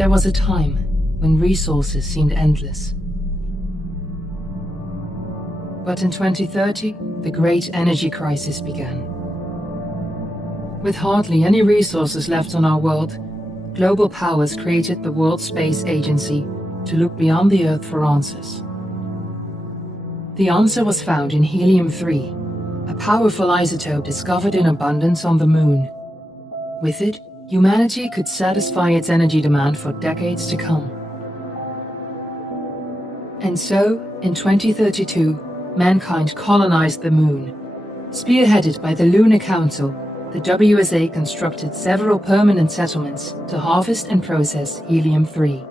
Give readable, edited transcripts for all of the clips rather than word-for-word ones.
There was a time when resources seemed endless. But in 2030, the great energy crisis began. With hardly any resources left on our world, global powers created the World Space Agency to look beyond the Earth for answers. The answer was found in helium-3, a powerful isotope discovered in abundance on the Moon. With it, humanity could satisfy its energy demand for decades to come. And so, in 2032, mankind colonized the Moon. Spearheaded by the Lunar Council, the WSA constructed several permanent settlements to harvest and process helium-3.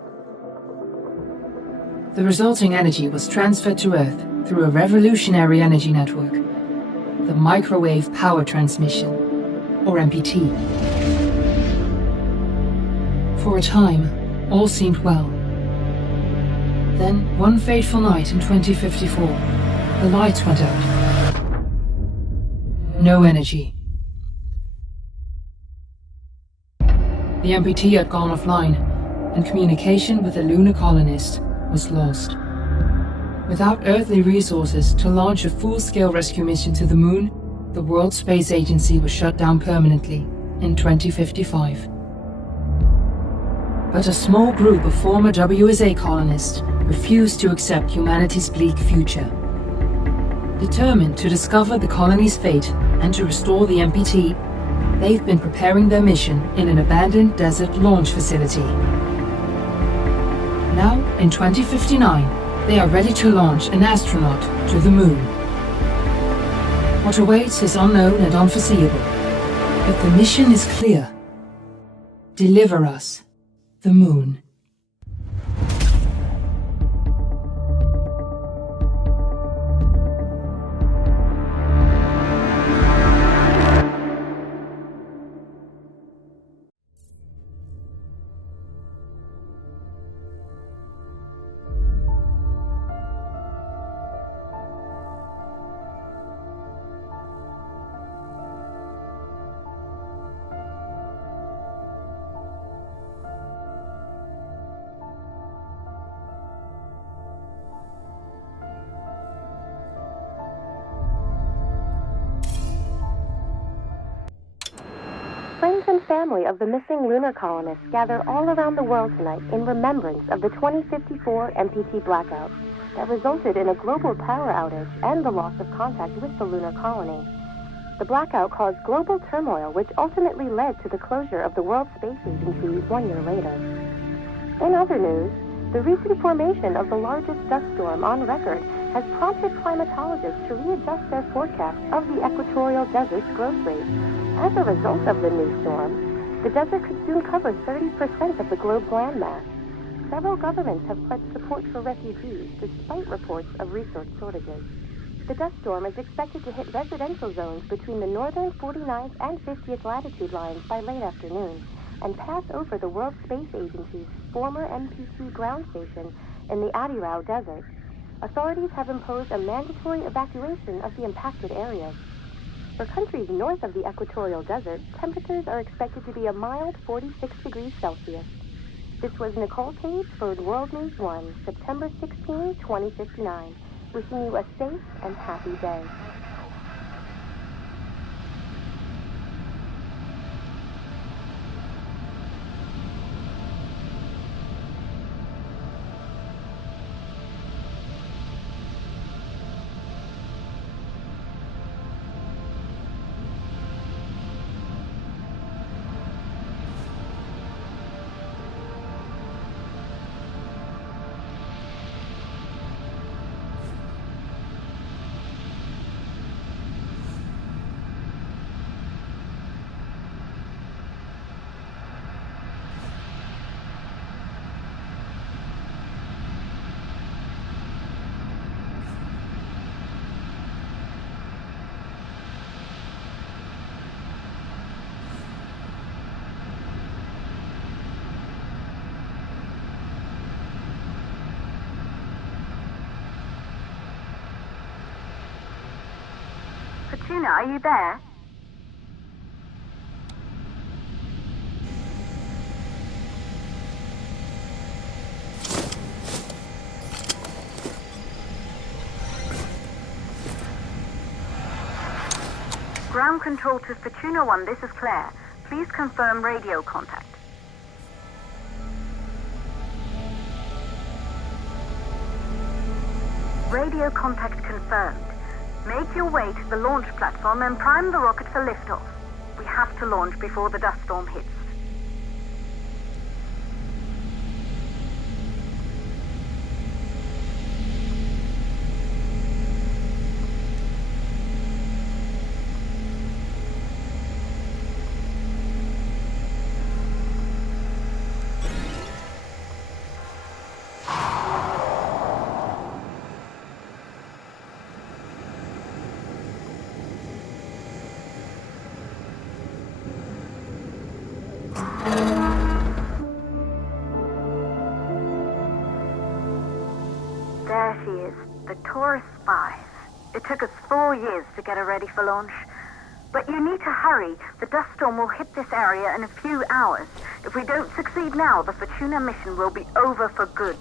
The resulting energy was transferred to Earth through a revolutionary energy network, the Microwave Power Transmission, or MPT. For a time, all seemed well. Then, one fateful night in 2054, the lights went out. No energy. The MPT had gone offline, and communication with the lunar colonist was lost. Without earthly resources to launch a full-scale rescue mission to the Moon, the World Space Agency was shut down permanently in 2055. But a small group of former WSA colonists refused to accept humanity's bleak future. Determined to discover the colony's fate and to restore the MPT, they've been preparing their mission in an abandoned desert launch facility. Now, in 2059, they are ready to launch an astronaut to the Moon. What awaits is unknown and unforeseeable, but the mission is clear. Deliver us the Moon. Friends and family of the missing lunar colonists gather all around the world tonight in remembrance of the 2054 MPT blackout that resulted in a global power outage and the loss of contact with the lunar colony. The blackout caused global turmoil, which ultimately led to the closure of the World Space Agency 1 year later. In other news, the recent formation of the largest dust storm on record has prompted climatologists to readjust their forecast of the equatorial desert's growth rate. As a result of the new storm, the desert could soon cover 30% of the globe's landmass. Several governments have pledged support for refugees despite reports of resource shortages. The dust storm is expected to hit residential zones between the northern 49th and 50th latitude lines by late afternoon and pass over the World Space Agency's former MPT ground station in the Adirau Desert. Authorities have imposed a mandatory evacuation of the impacted areas. For countries north of the equatorial desert, temperatures are expected to be a mild 46 degrees Celsius. This was Nicole Page for World News 1, September 16, 2059. Wishing you a safe and happy day. Fortuna, are you there? Ground control to Fortuna 1, this is Claire. Please confirm radio contact. Radio contact confirmed. Make your way to the launch platform and prime the rocket for liftoff. We have to launch before the dust storm hits. There she is, the Taurus 5. It took us 4 years to get her ready for launch. But you need to hurry. The dust storm will hit this area in a few hours. If we don't succeed now, the Fortuna mission will be over for good.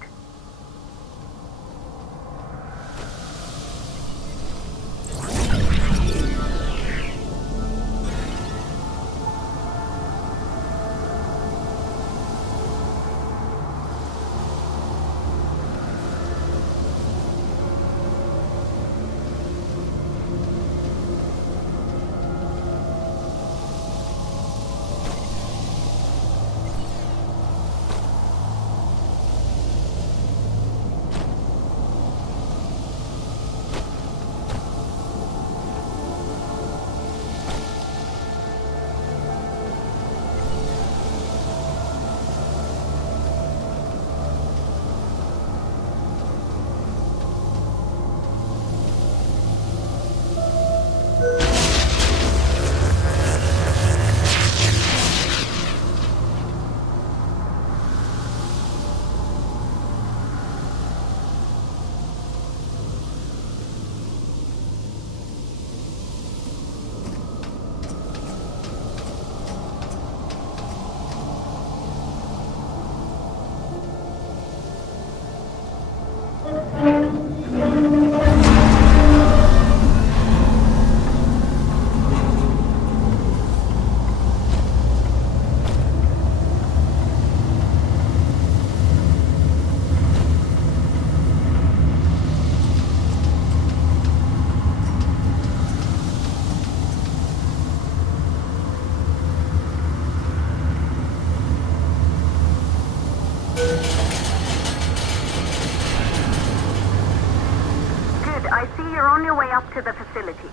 I see you're on your way up to the facility.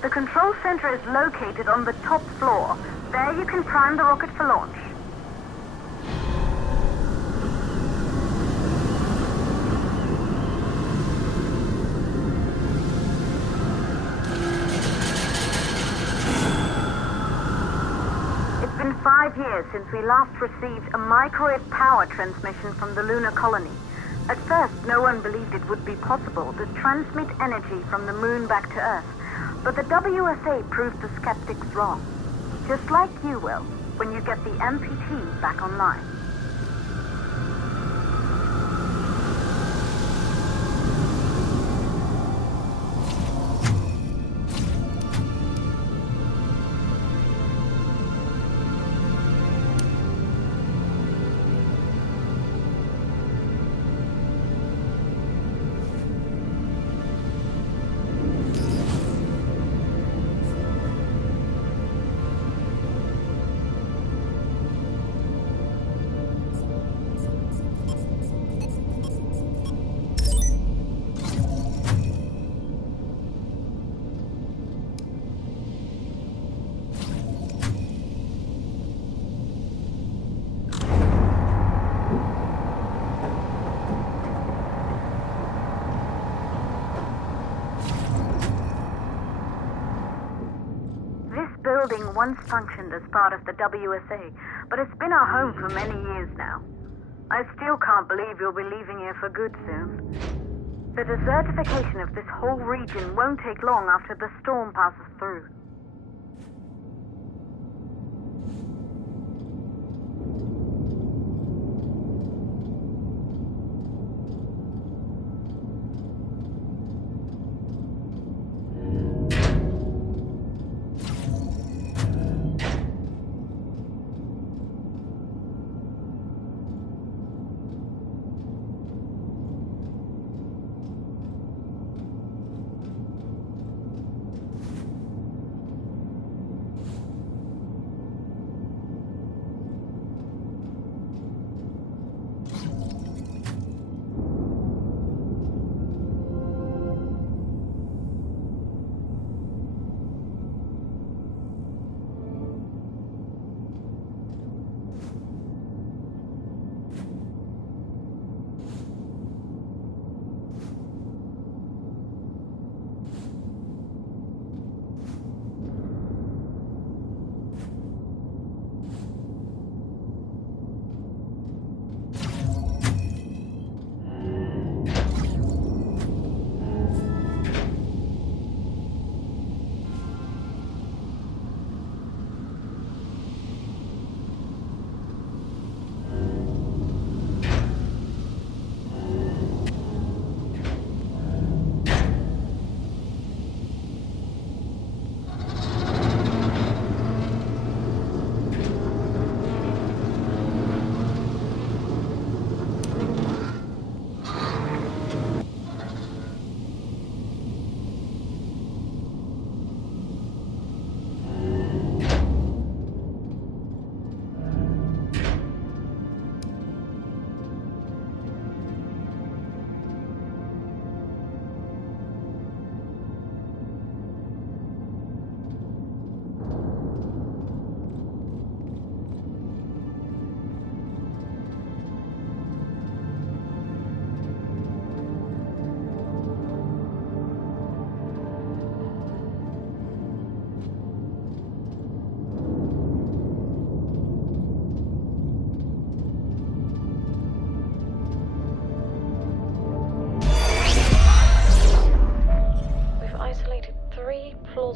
The control center is located on the top floor. There you can prime the rocket for launch. It's been 5 years since we last received a microwave power transmission from the lunar colony. At first, no one believed it would be possible to transmit energy from the moon back to Earth, but the WSA proved the skeptics wrong. Just like you will, when you get the MPT back online. Building once functioned as part of the WSA, but it's been our home for many years now. I still can't believe you'll be leaving here for good soon. The desertification of this whole region won't take long after the storm passes through.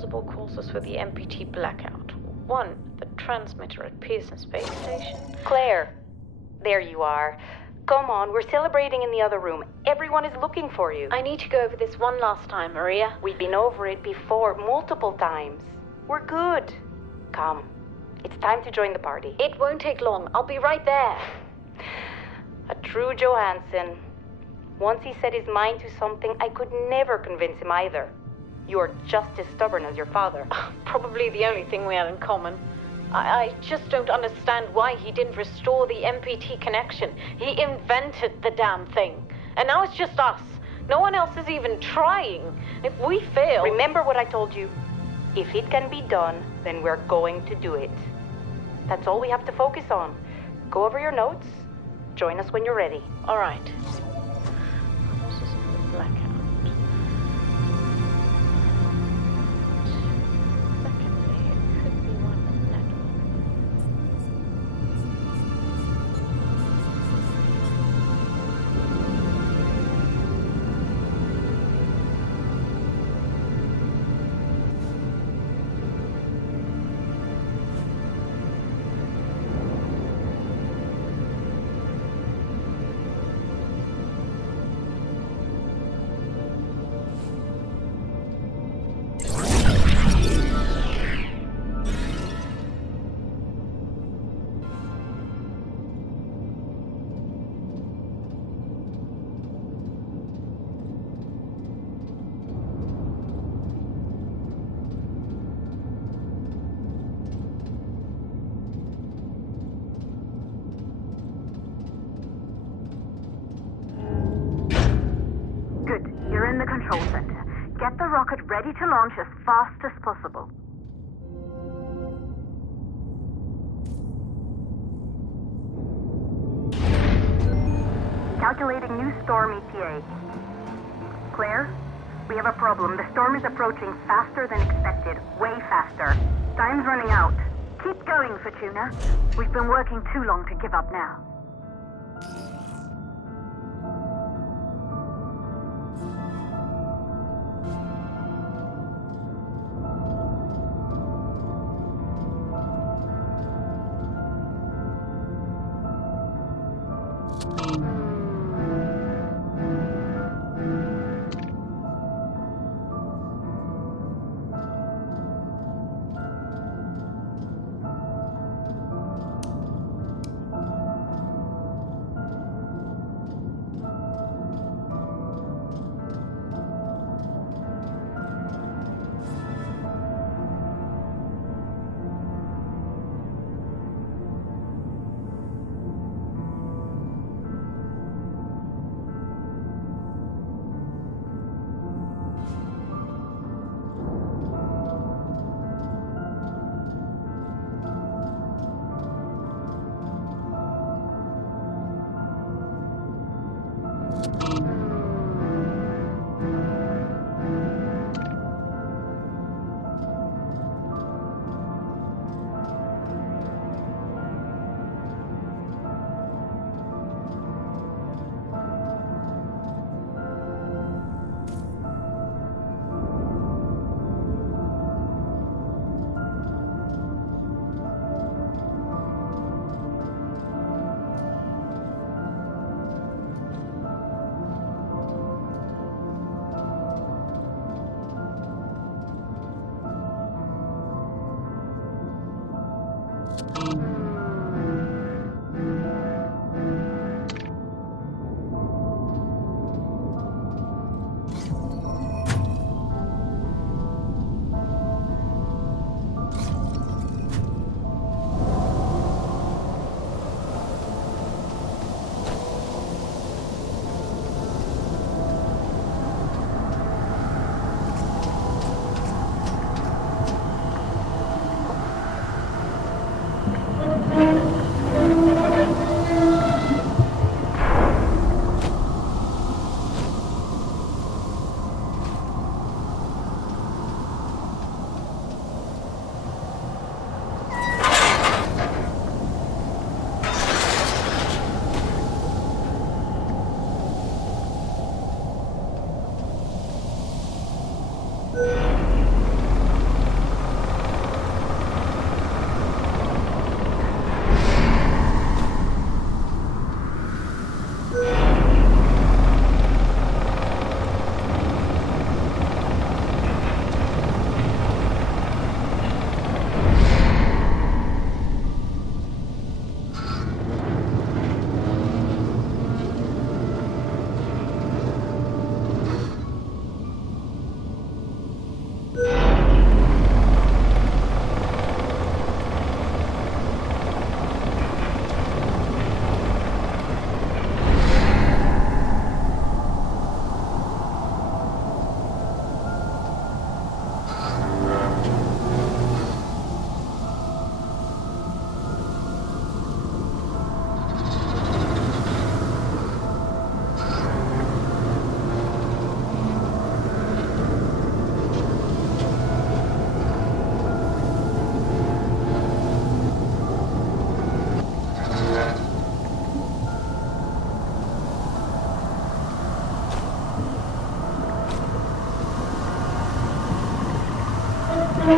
possible causes for the MPT blackout. 1, the transmitter at Pearson Space Station. Claire, there you are. Come on, we're celebrating in the other room. Everyone is looking for you. I need to go over this one last time, Maria. We've been over it before, multiple times. We're good. Come, it's time to join the party. It won't take long. I'll be right there. A true Johansson. Once he set his mind to something, I could never convince him either. You're just as stubborn as your father. Probably the only thing we had in common. I just don't understand why he didn't restore the MPT connection. He invented the damn thing. And now it's just us. No one else is even trying. If we fail... Remember what I told you. If it can be done, then we're going to do it. That's all we have to focus on. Go over your notes. Join us when you're ready. All right. Causes of the blackout. Secondly, it could be one network. Good. You're in the control center. Get the rocket ready to launch as fast as possible. Calculating new storm ETA. Claire, we have a problem. The storm is approaching faster than expected. Way faster. Time's running out. Keep going, Fortuna. We've been working too long to give up now. Okay,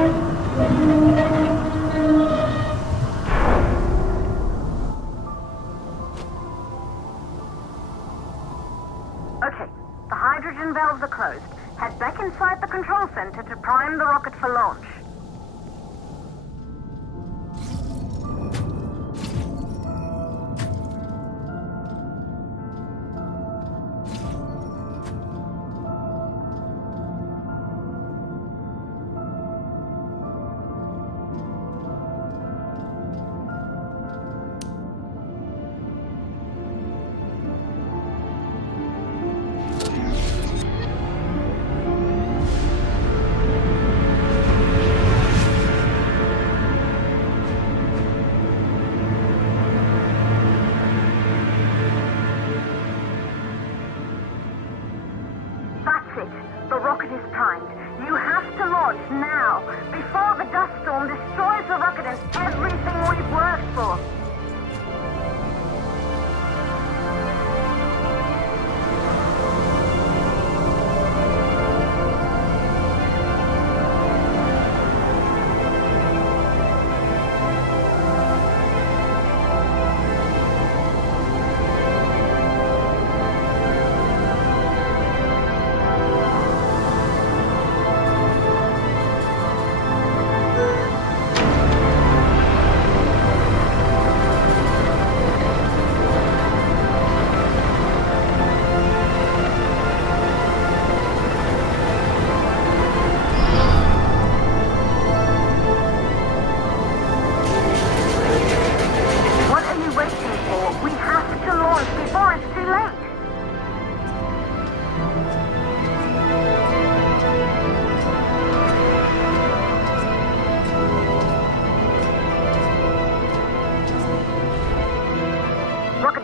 the hydrogen valves are closed. Head back inside the control center to prime the rocket for launch. The rocket is primed. You have to launch now, before the dust storm destroys the rocket and everything we've worked for.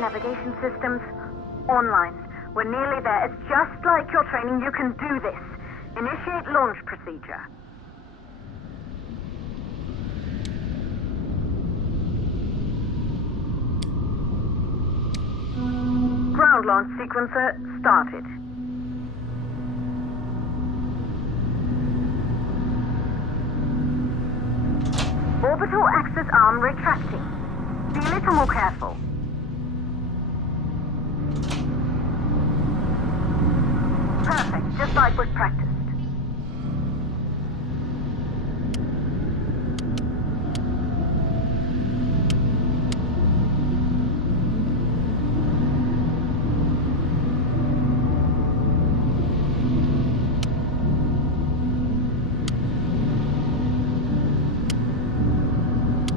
Navigation systems online. We're nearly there. It's just like your training. You can do this. Initiate launch procedure. Ground launch sequencer started. Orbital axis arm retracting. Be a little more careful. Perfect, just like was practiced.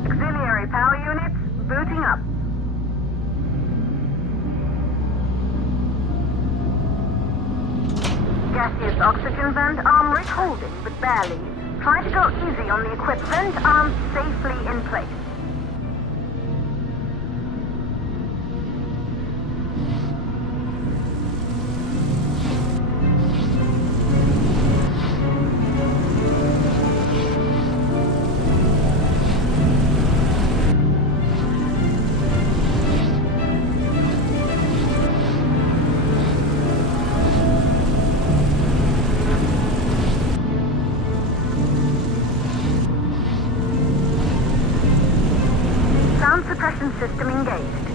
Auxiliary power units booting up. Gaseous oxygen vent arm rig holding, but barely. Try to go easy on the equipped vent arm safely in place. Suppression system engaged.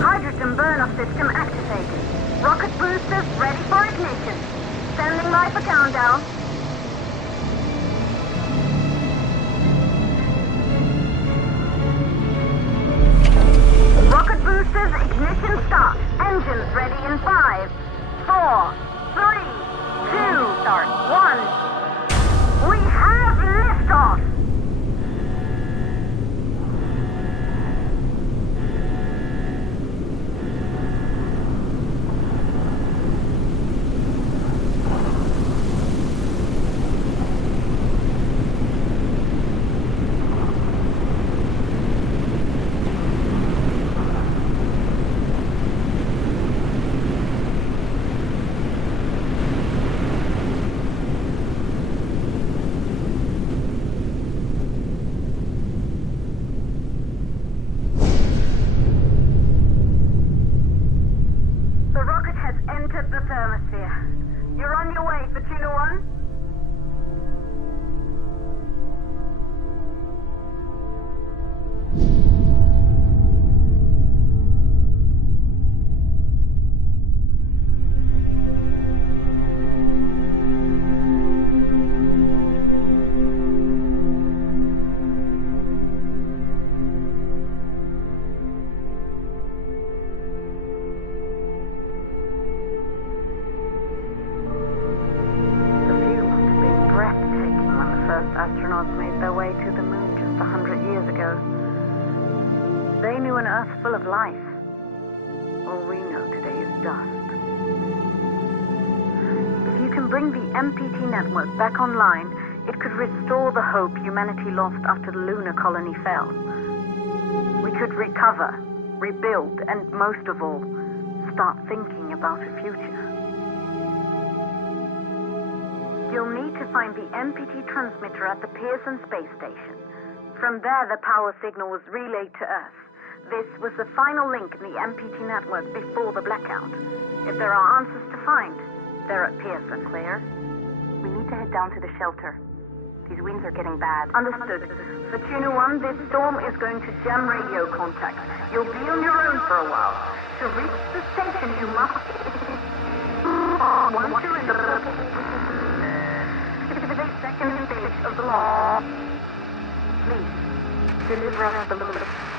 Hydrogen burn-off system activated. Rocket boosters ready for ignition. Standing by for countdown. Rocket boosters ignition start. Engines ready in 5, 4, 3, 2, start, 1. We have liftoff! stars made their way to the moon just 100 years ago. They knew an Earth full of life. All we know today is dust. If you can bring the MPT network back online, it could restore the hope humanity lost after the lunar colony fell. We could recover, rebuild, and most of all, start thinking about a future. You'll need to find the MPT transmitter at the Pearson space station. From there, the power signal was relayed to Earth. This was the final link in the MPT network before the blackout. If there are answers to find, they're at Pearson. Claire, we need to head down to the shelter. These winds are getting bad. Understood. For Tuna 1, this storm is going to jam radio contact. You'll be on your own for a while. To reach the station, you must... Once you're in the second stage of the launch, please deliver us the